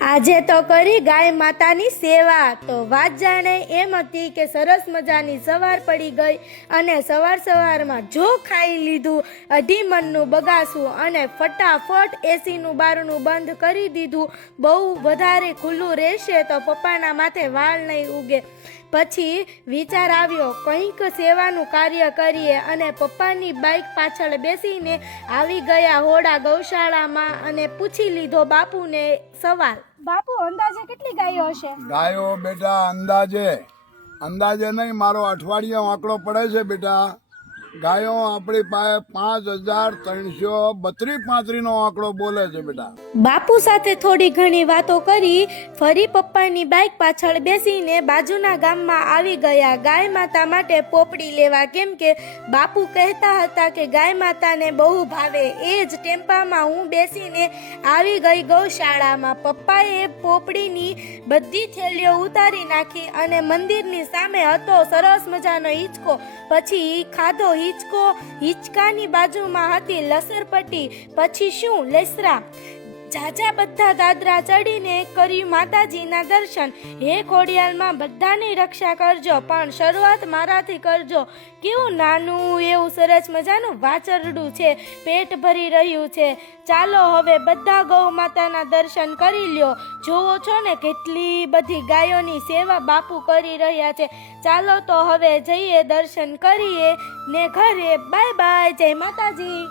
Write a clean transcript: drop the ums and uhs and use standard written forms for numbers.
આજે તો કરી ગાય માતાની સેવા, તો વાત જાણે એમ હતી કે સરસ મજાની સવાર પડી ગઈ અને સવારમાં જો ખાઈ લીધું અઢી મણનું બગાસું અને ફટાફટ એસીનું બારણું બંધ કરી દીધું. બહુ વધારે ખુલ્લું રહેશે તો પપ્પાના માથે વાળ નહીં ઉગે. પછી વિચાર આવ્યો કંઈક સેવાનું કાર્ય કરીએ અને પપ્પાની બાઇક પાછળ બેસીને આવી ગયા હોડા ગૌશાળામાં અને પૂછી લીધો બાપુને સવાલ. બાપુ, અંદાજે કેટલી ગાયો હશે? ગાયો બેટા અંદાજે નહીં, મારો અઠવાડિયો આંકડો પડે છે બેટા. ગાયો આપણી પાસે 5332 નો આંકડો બોલે છે બેટા. બાપુ સાથે થોડી ઘણી વાતો કરી ફરી પપ્પાની બાઇક પાછળ બેસીને બાજુના ગામમાં આવી ગયા ગાય માતા માટે પોપડી લેવા, કેમ કે બાપુ કહેતા હતા કે ગાય માતાને બહુ ભાવે. એ જ ટેમ્પામાં હું બેસીને આવી ગઈ ગૌશાળામાં. પપ્પાએ પોપડીની બધી થેલીઓ ઉતારી નાખી અને મંદિરની સામે હતો સરસ મજાનો હિંચકો. પછી ખાધો હિંચકો. હિંચકાની બાજુમાં હતી લસરપટ્ટી, પછી શું લેસરા. જાજા બધા દાદરા ચડીને કર્યું માતાજીના દર્શન. હે ખોડિયાલમાં બધાની રક્ષા કરજો, પણ શરૂઆત મારાથી કરજો. કેવું નાનું એવું સરસ મજાનું વાછરડું છે, પેટ ભરી રહ્યું છે. ચાલો હવે બધા ગૌ માતાના દર્શન કરી લ્યો. જોવો છો ને કેટલી બધી ગાયોની સેવા બાપુ કરી રહ્યા છે. ચાલો તો હવે જઈએ દર્શન કરીએ ને ઘરે. બાય બાય, જય માતાજી.